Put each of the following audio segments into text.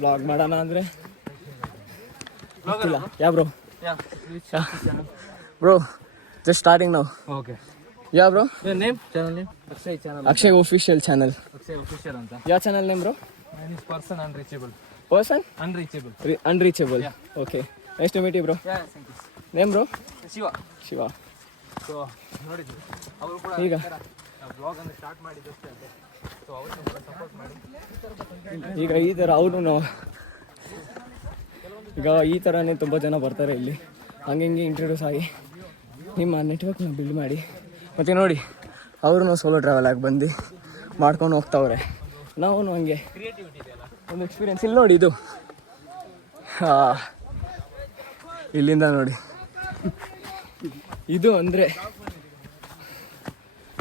Blog ಮಾಡೋಣ ಅಂದರೆ ಗೊತ್ತಿಲ್ಲ. Yeah bro? Bro just starting ನಾವು. Okay. Yeah bro? Name channel name? Akshay channel. Akshay official channel. Akshay official ಅಂತ. ಯಾವ channel name bro? Person unreachable. Person unreachable. Unreachable. Okay, nice to meet you bro. Name bro? Shiva. So ನೋಡಿದ್ವಿ ಅವರು ಕೂಡ ಈಗ blog ಅನ್ನು start ಮಾಡಿದ್ದಷ್ಟೇ ಅಂತ. So ಅವ್ರನ್ನ ಕೂಡ ಸಪೋರ್ಟ್ ಮಾಡಿ ಈಗ ಈ ಥರ ಅವರು ಈಗ ಈ ಥರನೇ ತುಂಬ ಜನ ಬರ್ತಾರೆ ಇಲ್ಲಿ. ಹಂಗೆ ಇಂಟ್ರೊಡ್ಯೂಸ್ ಆಗಿ ನಿಮ್ಮ ನೆಟ್ವರ್ಕ್ನ ಬಿಲ್ಡ್ ಮಾಡಿ ಮತ್ತು ನೋಡಿ ಅವರು ಸೋಲೋ ಟ್ರಾವೆಲ್ ಆಗಿ ಬಂದು ಮಾಡ್ಕೊಂಡು ಹೋಗ್ತಾವ್ರೆ. ನಾವು ಹಂಗೆ ಒಂದು ಎಕ್ಸ್ಪೀರಿಯನ್ಸ್. ಇಲ್ಲಿ ನೋಡಿ ಇದು ಇಲ್ಲಿಂದ ನೋಡಿ ಇದು ಅಂದರೆ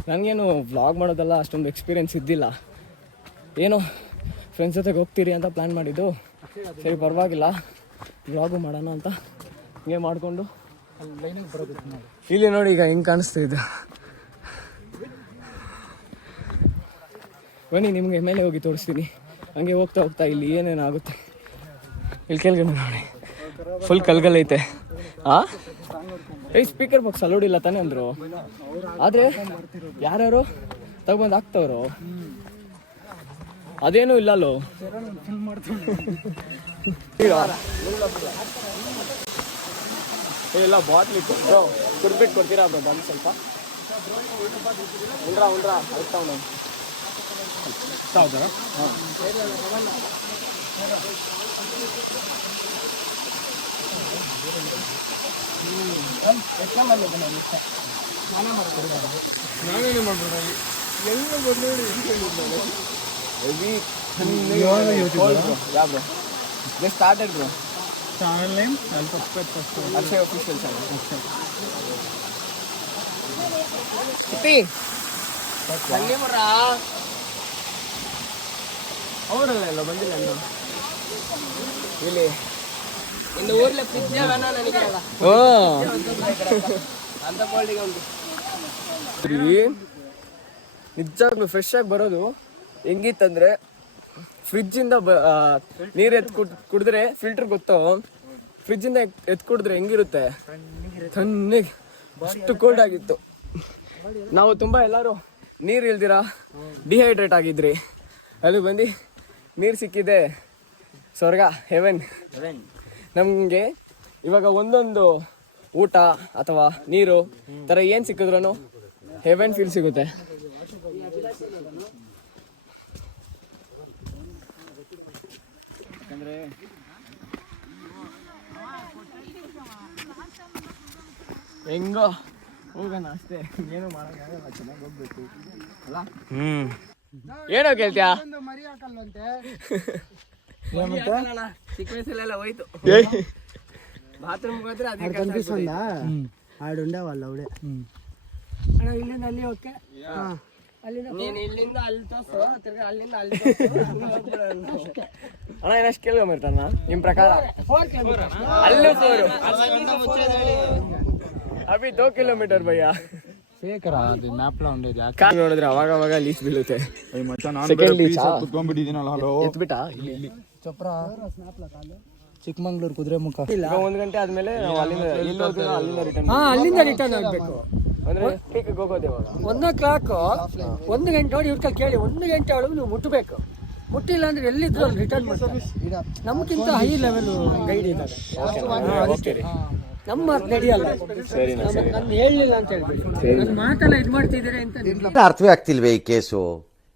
ನನಗೇನು ವ್ಲಾಗ್ ಮಾಡೋದಲ್ಲ ಅಷ್ಟೊಂದು ಎಕ್ಸ್ಪೀರಿಯೆನ್ಸ್ ಇದ್ದಿಲ್ಲ. ಏನೋ ಫ್ರೆಂಡ್ಸ್ ಜೊತೆಗೆ ಹೋಗ್ತೀರಿ ಅಂತ ಪ್ಲ್ಯಾನ್ ಮಾಡಿದ್ದು. ಸರಿ ಪರವಾಗಿಲ್ಲ ವ್ಲಾಗು ಮಾಡೋಣ ಅಂತ ಹಿಂಗೆ ಮಾಡಿಕೊಂಡು ಇಲ್ಲಿ ನೋಡಿ ಈಗ ಹೆಂಗೆ ಕಾಣಿಸ್ತಿದ್ದು. ಬನ್ನಿ ನಿಮಗೆ ಮೇಲೆ ಹೋಗಿ ತೋರಿಸ್ತೀನಿ. ಹಂಗೆ ಹೋಗ್ತಾ ಹೋಗ್ತಾ ಇಲ್ಲಿ ಏನೇನಾಗುತ್ತೆ ಇಲ್ಲಿ ಕೆಳಗಡೆ ನೋಡಿ ಫುಲ್ ಕಲ್ಗಲ್ಲೈತೆ. ಸ್ಪೀಕರ್ ಬಾಕ್ಸ್ ಅಲೋಡ್ ಇಲ್ಲ ತಾನೇ ಅಂದರು. ಆದರೆ ಯಾರ್ಯಾರು ತಗೊಂಡು ಹಾಕ್ತವ್ರು ಅದೇನೂ ಇಲ್ಲಲ್ಲೋ. ಎಲ್ಲ ಬಾಟ್ಲಿ ಬ್ರೋ ಕುರ್ಬಿಟ್ಟು ಕೊಡ್ತೀರಾ ಬ್ರೋ? ಬಂದು ಸ್ವಲ್ಪ ಉಂಡ್ರಾ ಆಗ್ತಾವ ನಾವು. ನಾನೇನು ಮಾಡ್ಬೇಡ ಎಲ್ಲ bro started bro. Channel name Akshay official channel. ಅವರಲ್ಲ ಎಲ್ಲ ಬಂದಿಲ್ಲ ಇಲ್ಲಿ ಇನ್ನು ಊರ್ಲೆ ನಿಜಾಗ್ಲೂ ಫ್ರೆಶ್ ಆಗಿ ಬರೋದು ಹೆಂಗಿತ್ತಂದ್ರೆ ಫ್ರಿಜ್ಜಿಂದ ನೀರು ಕುಡಿದ್ರೆ ಫಿಲ್ಟರ್ ಗೊತ್ತೋ, ಫ್ರಿಜ್ಜಿಂದ ಕುಡಿದ್ರೆ ಹೆಂಗಿರುತ್ತೆ ತಣ್ಣಗೆ. ಅಷ್ಟು ಕೋಲ್ಡ್ ಆಗಿತ್ತು. ನಾವು ತುಂಬ ಎಲ್ಲರೂ ನೀರು ಇಲ್ದಿರ ಡಿಹೈಡ್ರೇಟ್ ಆಗಿದ್ರಿ. ಅಲ್ಲಿ ಬಂದು ನೀರು ಸಿಕ್ಕಿದೆ ಸ್ವರ್ಗ, ಹೆವೆನ್. ನಮಗೆ ಇವಾಗ ಒಂದೊಂದು ಊಟ ಅಥವಾ ನೀರು ಥರ ಏನು ಸಿಕ್ಕಿದ್ರೂ ಹೆವೆನ್ ಫೀಲ್ ಸಿಗುತ್ತೆ. ಹೆಂಗೋ ಹೋಗೋಣ ಅಷ್ಟೇ, ಏನೋ ಮಾಡೋಕ್ಕಾಗಲ್ಲ. ಚೆನ್ನಾಗಿ ಹೋಗ್ಬೇಕು ಅಲ್ಲ? ಏನೋ ಕೇಳ್ತೀಯಾ? ಚಿಕ್ಕ ವಯಸ್ಸಲ್ಲೆಲ್ಲ ಹೋಯ್ತು ಬಾತ್ರೂಮ್ ಹೋದ್ರೆ ಅದೇ ಆಡುಂಡೆ ಅವಲ್ಲ ಅವಡೆ ಅಣ್ಣ. ಇಲ್ಲಿಂದ ಅಲ್ಲಿ ಓಕೆ, ನೀನು ಇಲ್ಲಿಂದ ಅಲ್ಲಿ ತೋರ್ಸು, ತಿರ್ಗಿ ಅಲ್ಲಿಂದ ಅಲ್ಲಿ ಅಣ್ಣ. ಏನಷ್ಟು ಕೇಳ್ಕೊಂಬಿರ್ತಾನ ನಿಮ್ಮ ಪ್ರಕಾರ? ಅಲ್ಲೂ ತೋರು ಅಭಿ 2 ಕಿಲೋಮೀಟರ್ ಭಯ್ಯ. ನೋಡಿದ್ರೆ ಅವಾಗ ಅವಾಗ ಲೀಸ್ ಬೀಳುತ್ತೆ. ಚಪ್ರ ಚಿಕ್ಕಮಂಗ್ಳೂರು ಕುದುರೆಮುಖ. 1 ಗಂಟೆ ಆದ್ಮೇಲೆ ಅಲ್ಲಿಂದ ರಿಟರ್ನ್ ಆಗ್ಬೇಕು. ಅಂದ್ರೆ ಪೀಕ್ಗೆ ಹೋಗೋದು ಇವಾಗ 1 o'clock. 1 ಗಂಟೆ ನೋಡಿ ಇವ್ರ ಕೇಳಿ 1 ಗಂಟೆ ಒಳಗೆ ನೀವು ಮುಟ್ಟಬೇಕು. ಮುಟ್ಟಿಲ್ಲ ಅಂದ್ರೆ ಎಲ್ಲಿದ್ರು ರಿಟರ್ನ್ ಮಾಡ್ತಾರೆ. ನಮ್ಗಿಂತ ಹೈ ಲೆವೆಲ್ ಗೈಡ್ ಇದ್ದಾರೆ. ನಮ್ಮ ಮಾತು ನಡೆಯಲ್ಲ. ನಾನು ಹೇಳಲಿಲ್ಲ ಅಂತ ಹೇಳ್ಬಿಟ್ಟು ನನ್ನ ಮಾತೆಲ್ಲ ಇದು ಮಾಡ್ತಿದ್ದೀರಿ ಅಂತ ಅರ್ಥವೇ ಆಗ್ತಿಲ್ವೇ ಈ ಕೇಸು?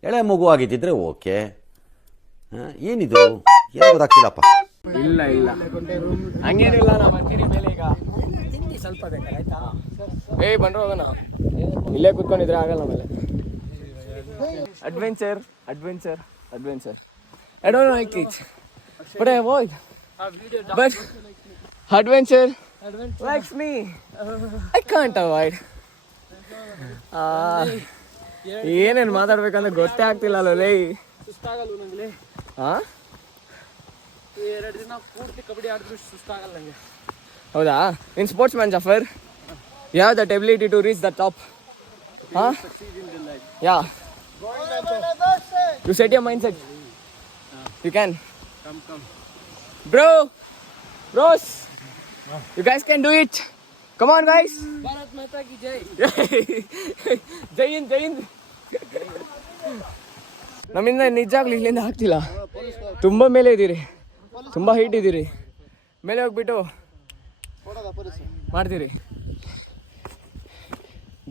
ಎಳೆ ಮಗು ಆಗಿದ್ದಿದ್ರೆ ಓಕೆ, ಏನಿದು ಏನು ಗೊತ್ತಾಗ್ತಿಲ್ಲಪ್ಪ. ಇಲ್ಲ ಹಂಗೇನಿಲ್ಲ. ನಾವು ಬರ್ತೀರಿ ಮೇಲೆ. ಈಗ ತಿಂಡಿ ಸ್ವಲ್ಪ ಬೇಕಾ? ಆಯ್ತಾ? ಬಂದ್ರೆ ಹೋಗೋಣ. ಇಲ್ಲೇ ಕೂತ್ಕೊಂಡಿದ್ರೆ ಆಗಲ್ಲ. ಆಮೇಲೆ adventure I don't like it, but I avoid. But adventure likes me. I can't avoid. ಏನೇನು ಮಾತಾಡ್ಬೇಕಂದ್ರೆ ಗೊತ್ತೇ ಆಗ್ತಿಲ್ಲ ಅಲ್ಲೇ. ಸುಸ್ತಾಗಲ್ಲ ನಂಗೆ. 2 ದಿನ ಪೂರ್ತಿ ಕಬಡ್ಡಿ ಆಡಿದ್ರು ಸುಸ್ತಾಗಲ್ಲ ನಂಗೆ. ಹೌದಾ? In sports man Jafar, you have that ability to reach the top. Yeah. You set your mindset. You can. Bros, you guys can do it. Come on, guys. Bharat ಮಾತಾ ಕಿ ಜೈ. ಜೈ ಹಿಂದ್, ಜೈ ಹಿಂದ್. ನಮ್ಮಿಂದ ನಿಜಾಗ್ಲಿ ಇಲ್ಲಿಂದ ಆಗ್ತಿಲ್ಲ, ತುಂಬ ಮೇಲೆ ಇದ್ದೀರಿ, ತುಂಬ ಹೈಟ್ ಇದ್ದೀರಿ. ಮೇಲೆ ಹೋಗ್ಬಿಟ್ಟು ಮಾಡ್ತೀರಿ.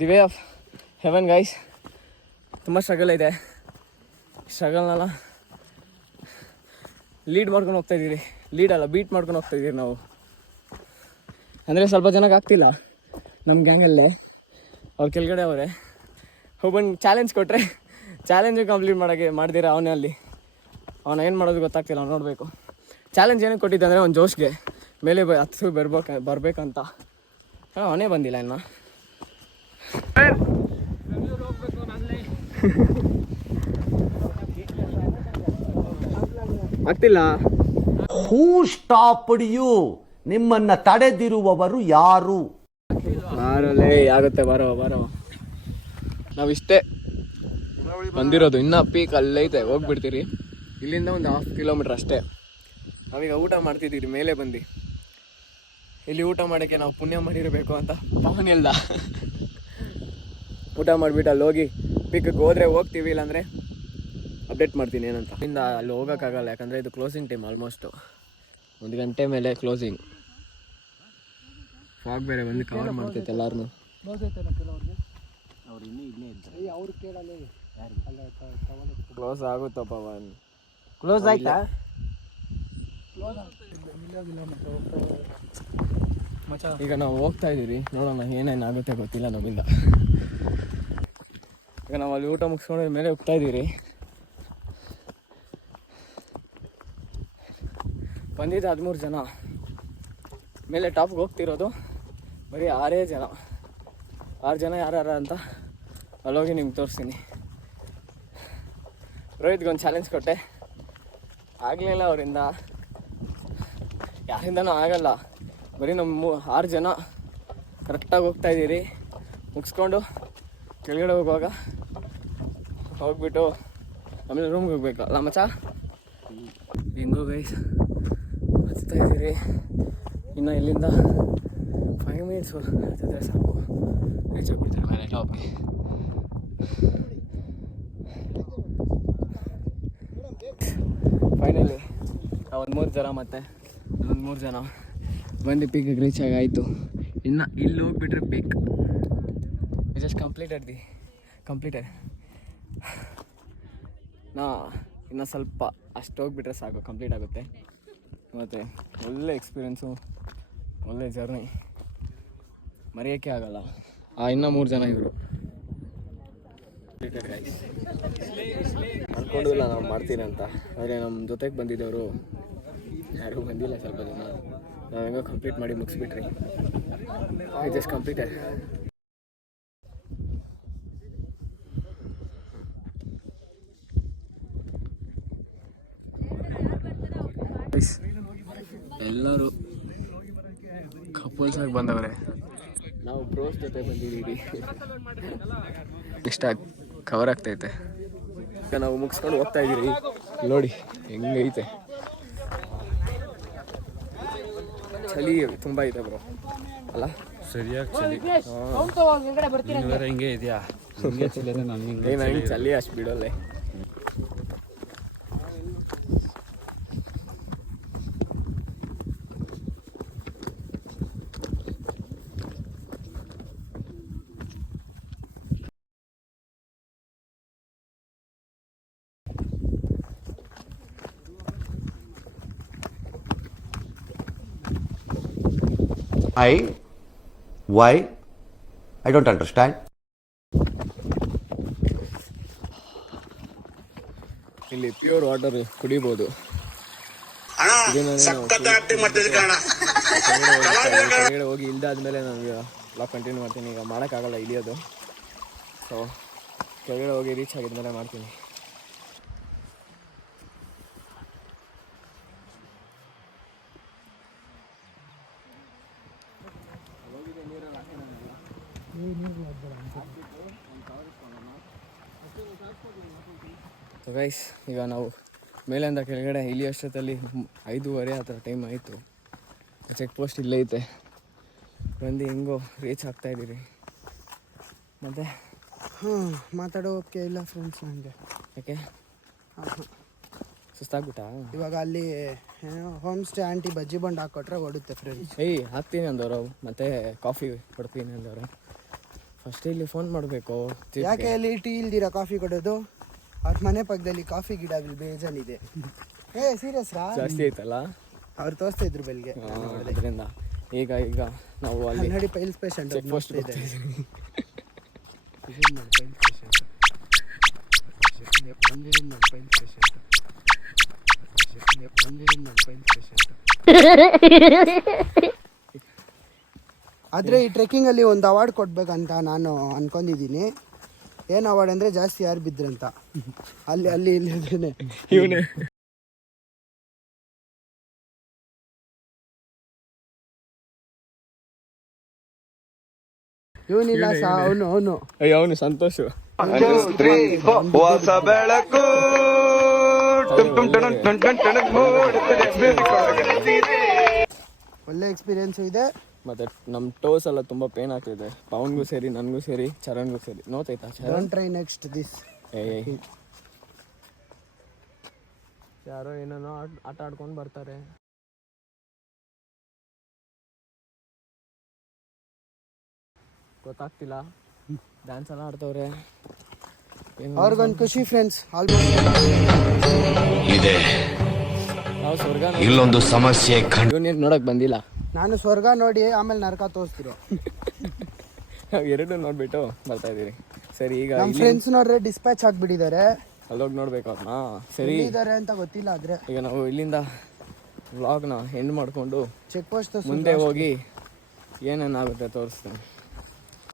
The way of haven guys. ತುಂಬ ಸ್ಟ್ರಗಲ್ ಇದೆ. ಸ್ಟ್ರಗಲ್ನೆಲ್ಲ ಲೀಡ್ ಮಾಡ್ಕೊಂಡು ಹೋಗ್ತಾ ಇದ್ದೀರಿ. ಲೀಡ್ ಅಲ್ಲ, ಬೀಟ್ ಮಾಡ್ಕೊಂಡು ಹೋಗ್ತಾ ಇದ್ದೀರಿ ನಾವು. ಅಂದರೆ ಸ್ವಲ್ಪ ಜನಕ್ಕೆ ಆಗ್ತಿಲ್ಲ ನಮ್ಮ ಗ್ಯಾಂಗಲ್ಲೇ. ಅವ್ರು ಕೆಳಗಡೆ ಅವರೇ. ಒಬ್ಬನಿಗೆ ಚಾಲೆಂಜ್ ಕೊಟ್ಟರೆ ಚಾಲೆಂಜು ಕಂಪ್ಲೀಟ್ ಮಾಡ್ದಿರ ಅವನೇ ಅಲ್ಲಿ. ಅವನು ಏನು ಮಾಡೋದು ಗೊತ್ತಾಗ್ತಿಲ್ಲ, ಅವ್ನು ನೋಡಬೇಕು. ಚಾಲೆಂಜ್ ಏನಕ್ಕೆ ಕೊಟ್ಟಿದ್ದೆ ಅಂದರೆ ಅವ್ನು ಜೋಶ್ಗೆ ಮೇಲೆ ಹತ್ತು ಬರ್ಬೇಕಂತ. ಅವನೇ ಬಂದಿಲ್ಲ ಇನ್ನು. ಆಗ್ತಿಲ್ಲ. ಹೂ ಸ್ಟಾಪ್ಡ್ ಯು? ನಿಮ್ಮನ್ನ ತಡೆದಿರುವವರು ಯಾರು? ಬಾರಲೇ, ಆಗುತ್ತೆ, ಬರೋ. ನಾವಿಷ್ಟೇ ಬಂದಿರೋದು, ಇನ್ನೂ ಪೀಕ್ ಅಲ್ಲೈತೆ, ಹೋಗ್ಬಿಡ್ತೀರಿ. ಇಲ್ಲಿಂದ ಒಂದು 1/2 ಕಿಲೋಮೀಟ್ರ್ ಅಷ್ಟೇ. ನಾವೀಗ ಊಟ ಮಾಡ್ತಿದ್ದೀರಿ ಮೇಲೆ ಬಂದು. ಇಲ್ಲಿ ಊಟ ಮಾಡೋಕ್ಕೆ ನಾವು ಪುಣ್ಯ ಮಾಡಿರಬೇಕು ಅಂತ ಪವನ್ ಹೇಳ್ದ. ಊಟ ಮಾಡಿಬಿಟ್ಟು ಅಲ್ಲಿ ಹೋಗಿ ಪೀಕಿಗೆ ಹೋದರೆ ಹೋಗ್ತೀವಿ, ಇಲ್ಲಾಂದರೆ ಅಪ್ಡೇಟ್ ಮಾಡ್ತೀನಿ ಏನಂತ. ಇಲ್ಲಿಂದ ಅಲ್ಲಿ ಹೋಗೋಕ್ಕಾಗಲ್ಲ, ಯಾಕಂದರೆ ಇದು ಕ್ಲೋಸಿಂಗ್ ಟೈಮ್. ಆಲ್ಮೋಸ್ಟು 1 ಗಂಟೆ ಮೇಲೆ ಕ್ಲೋಸಿಂಗ್. ಫಾಗ್ ಬೇರೆ ಬಂದು ಕವರ್ ಮಾಡ್ತೈತೆ ಎಲ್ಲಾರನ್ನೂ. ಕ್ಲೋಸ್ ಆಗುತ್ತೋ ಪವನ್? ಕ್ಲೋಸ್ ಆಯ್ತಾ? ಈಗ ನಾವು ಹೋಗ್ತಾ ಇದ್ದೀರಿ, ನೋಡೋಣ ಏನೇನಾಗುತ್ತೆ ಗೊತ್ತಿಲ್ಲ ನಮ್ಮಿಂದ. ಈಗ ನಾವು ಅಲ್ಲಿ ಊಟ ಮುಗಿಸ್ಕೊಂಡು ಮೇಲೆ ಹೋಗ್ತಾ ಇದ್ದೀರಿ. ಬಂದಿದ್ದು 13 ಜನ. ಮೇಲೆ ಟಾಪ್ಗೆ ಹೋಗ್ತಿರೋದು ಬರೀ 6 ಜನ. 6 ಜನ ಯಾರ್ಯಾರ ಅಂತ ಅಲ್ಲೋಗಿ ನಿಮ್ಗೆ ತೋರಿಸ್ತೀನಿ. ರೋಹಿತ್ಗೊಂದು ಚಾಲೆಂಜ್ ಕೊಟ್ಟೆ, ಆಗಲಿಲ್ಲ ಅವರಿಂದ. ಯಾರಿಂದನೂ ಆಗಲ್ಲ, ಬರೀ ನಮ್ಮ 6 ಜನ ಕರೆಕ್ಟಾಗಿ ಹೋಗ್ತಾ ಇದ್ದೀರಿ. ಮುಗಿಸ್ಕೊಂಡು ಕೆಳಗಡೆ ಹೋಗುವಾಗ ಹೋಗ್ಬಿಟ್ಟು ಆಮೇಲೆ ರೂಮ್ಗೆ ಹೋಗ್ಬೇಕು ಅಲ್ಲ ಮಚ್ಚ? ಹೆಂಗೋ ಗೈಸ್ ಹತ್ತಾ ಇದ್ದೀರಿ. ಇನ್ನು ಇಲ್ಲಿಂದ 5 ಮಿನಿಟ್ಸ್ ಹತ್ತಿದ್ರೆ ಸಾಕು, ರೀಚ್ ಆಗ್ಬಿಡ್ತೀರಿ ಮೇಲೆ ಟಾಪ್ಗೆ. ಫೈನಲಿ ನಾವು 3 ಜನ ಮತ್ತೆ ಅಲ್ಲೊಂದು 3 ಜನ ಬಂದು ಪೀಕಿಗೆ ರೀಚ್ ಆಗಾಯಿತು. ಇನ್ನು ಇಲ್ಲಿ ಹೋಗ್ಬಿಟ್ರೆ ಪೀಕ್. Just completed. ಇನ್ನು ಸ್ವಲ್ಪ ಅಷ್ಟು ಹೋಗ್ಬಿಟ್ರೆ ಸಾಕು, ಕಂಪ್ಲೀಟ್ ಆಗುತ್ತೆ. ಮತ್ತು ಒಳ್ಳೆ ಎಕ್ಸ್ಪೀರಿಯೆನ್ಸು, ಒಳ್ಳೆ ಜರ್ನಿ, ಮರೆಯೋಕ್ಕೆ ಆಗಲ್ಲ. ಇನ್ನೂ 3 ಜನ ಇವರು. ಅಂದ್ಕೊಂಡಿಲ್ಲ ನಾವು ಮಾಡ್ತೀನಿ ಅಂತ, ಆದರೆ ನಮ್ಮ ಜೊತೆಗೆ ಬಂದಿದ್ದವರು ಯಾರೂ ಬಂದಿಲ್ಲ. ಸ್ವಲ್ಪ ಜನ ನಾವು ಹೆಂಗೋ ಕಂಪ್ಲೀಟ್ ಮಾಡಿ ಮುಗಿಸ್ಬಿಟ್ರಿ. Just completed. ಎಲ್ಲರೂ ಕಪಲ್ಸ್ ಆಗಿ ಬಂದವ್ರೆ. ನಾವು ಬ್ರೋಸ್ ಜೊತೆ ಬಂದಿದ್ದೀವಿ. ಇಷ್ಟ ಕವರ್ ಆಗ್ತೈತೆ. ಈಗ ನಾವು ಮುಗಿಸ್ಕೊಂಡು ಹೋಗ್ತಾ ಇದ್ದೀರಿ. ನೋಡಿ ಹೆಂಗೈತೆ, ಚಳಿ ತುಂಬ ಐತೆ ಬ್ರೋ ಅಲ್ಲ? ಸರಿಯಾಗಿ ಚಳಿ. ಹಿಂಗೆ ಇದೆಯಾ? ನಂಗೆ ಚಳಿ ಅಷ್ಟು ಬಿಡೋಲ್ಲ. Why? I don't understand. ಇಲ್ಲಿ ಪ್ಯೂರ್ ವಾಟರ್ ಕುಡಿಬೋದು. ಕೆಳಗಡೆ ಹೋಗಿ ಇಲ್ದಾದ್ಮೇಲೆ ನನಗೆ ಬ್ಲಾಗ್ ಕಂಟಿನ್ಯೂ ಮಾಡ್ತೀನಿ. ಈಗ ಮಾಡೋಕ್ಕಾಗಲ್ಲ ಇಳಿಯೋದು, ಸೊ ಕೆಳಗಡೆ ಹೋಗಿ ರೀಚ್ ಆಗಿದ್ಮೇಲೆ ಮಾಡ್ತೀನಿ. ಸೊ ಗೈಸ್, ಈಗ ನಾವು ಮೇಲಿಂದ ಕೆಳಗಡೆ ಇಳಿಯೋಷ್ಟೊತ್ತಲ್ಲಿ 5:30 ಆ ಥರ ಟೈಮ್ ಆಯಿತು. ಚೆಕ್ ಪೋಸ್ಟ್ ಇಲ್ಲೇ ಐತೆ. ಬಂದು ಹೆಂಗೋ ರೀಚ್ ಆಗ್ತಾಯಿದ್ದೀರಿ. ಮತ್ತು ಮಾತಾಡೋ ಒಪ್ಪಿಗೆ ಇಲ್ಲ ಫ್ರೆಂಡ್ಸ್ ನನಗೆ. ಯಾಕೆ ಸುಸ್ತಾಗ್ಬಿಟ್ಟಾ? ಇವಾಗ ಅಲ್ಲಿ ಹೋಮ್ ಸ್ಟೇ ಆಂಟಿ ಬಜ್ಜಿ ಬಂಡ್ ಹಾಕೊಟ್ರೆ ಓಡುತ್ತೆ ಫ್ರೆಂಡ್ಸ್. ಹಾಕ್ತೀನಿ ಅಂದವರು, ಮತ್ತೆ ಕಾಫಿ ಕೊಡ್ತೀನಿ ಅಂದವರು. ಫಸ್ಟ್ ಇಲ್ಲಿ ಫೋನ್ ಮಾಡಬೇಕು. ಯಾಕೆ ಅಲ್ಲಿ ಟೀ ಇಲ್ದಿರ ಕಾಫಿ ಕೊಡೋದು? ಅವ್ರ ಮನೆ ಪಕ್ಕದಲ್ಲಿ ಕಾಫಿ ಗಿಡಗಳು ಬೇಜಾನಿದೆ. ಸೀರಿಯಸ್ ರಾ? ಜಾಸ್ತಿ ಐತಲ್ಲ, ಅವ್ರು ತೋರಿಸ್ತಾ ಇದ್ರು ಬೆಳಿಗ್ಗೆ. ಅದರಿಂದ ಈಗ ನಾವು ಅಲ್ಲಿ ನೋಡಿ ಪೈಲ್ಸ್ ಪೇಷಂಟ್ ಚೆಕ್ ಪೋಸ್ಟ್ ಇದೆ. ಆದರೆ ಈ ಟ್ರೆಕ್ಕಿಂಗಲ್ಲಿ ಒಂದು ಅವಾರ್ಡ್ ಕೊಡ್ಬೇಕಂತ ನಾನು ಅನ್ಕೊಂಡಿದ್ದೀನಿ. ಏನು ಅವಾರ್ಡ್ ಅಂದರೆ ಜಾಸ್ತಿ ಯಾರು ಬಿದ್ರಂತ. ಅಲ್ಲಿ ಇಲ್ಲಿ ಅದೇನೆ ಇವನೇ ಇವನಿಲ್ಲ ಅವನು ಅವನು ಸಂತೋಷ. ಹೊಸ ಬೆಳಕು ಒಳ್ಳೆ ಎಕ್ಸ್ಪೀರಿಯನ್ಸು ಇದೆ. ಮತ್ತೆ ನಮ್ಮ ಟೋಸ್ ಎಲ್ಲ ತುಂಬ ಪೇನ್ ಆಗ್ತಿದೆ. ಪವನ್ಗೂ ಸೇರಿ, ನನಗೂ ಸೇರಿ, ಚರಣ್ಗೂ ಸೇರಿ. ನೋತಾಯ್ತಾ Charan? Don't try next this. ಯಾರೋ ಏನೇನೋ ಆಟ ಆಡ್ಕೊಂಡು ಬರ್ತಾರೆ. ಗೊತ್ತಾಗ್ತಿಲ್ಲ. ಡ್ಯಾನ್ಸ್ ಎಲ್ಲ ಆಡ್ತವ್ರೆ. ಅವ್ರಿಗೊಂದು ಖುಷಿ ಫ್ರೆಂಡ್ಸ್. ಆಲ್ಮೋಸ್ಟ್ ಇದೆ ನಾವು ಸ್ವರ್ಗ ಇಲ್ಲೊಂದು ಸಮಸ್ಯೆ ನೀನು ನೋಡಕ್ ಬಂದಿಲ್ಲ. ನಾನು ಸ್ವರ್ಗ ನೋಡಿ ಆಮೇಲೆ ನರಕ ತೋರಿಸ್ತಿರೋ. ನಾವು ಎರಡು ನೋಡ್ಬಿಟ್ಟು ಬರ್ತಾ ಇದೀವಿ. ಸರಿ, ಈಗ ನಮ್ಮ ಫ್ರೆಂಡ್ಸ್ ನೋಡ್ರೆ ಡಿಸ್ಪ್ಯಾಚ್ ಆಗ್ಬಿಟ್ಟಿದ್ದಾರೆ. ಅಲ್ಲೋಗಿ ನೋಡ್ಬೇಕು ಅವ್ರನ್ನ. ಸರಿ, ಇದ್ದಾರೆ ಅಂತ ಗೊತ್ತಿಲ್ಲ. ಆದ್ರೆ ಈಗ ನಾವು ಇಲ್ಲಿಂದ ವ್ಲಾಗ್ನ ಎಂಡ್ ಮಾಡಿಕೊಂಡು ಚೆಕ್ ಪೋಸ್ಟ್ ಮುಂದೆ ಹೋಗಿ ಏನೇನಾಗುತ್ತೆ ತೋರಿಸ್ತೀನಿ.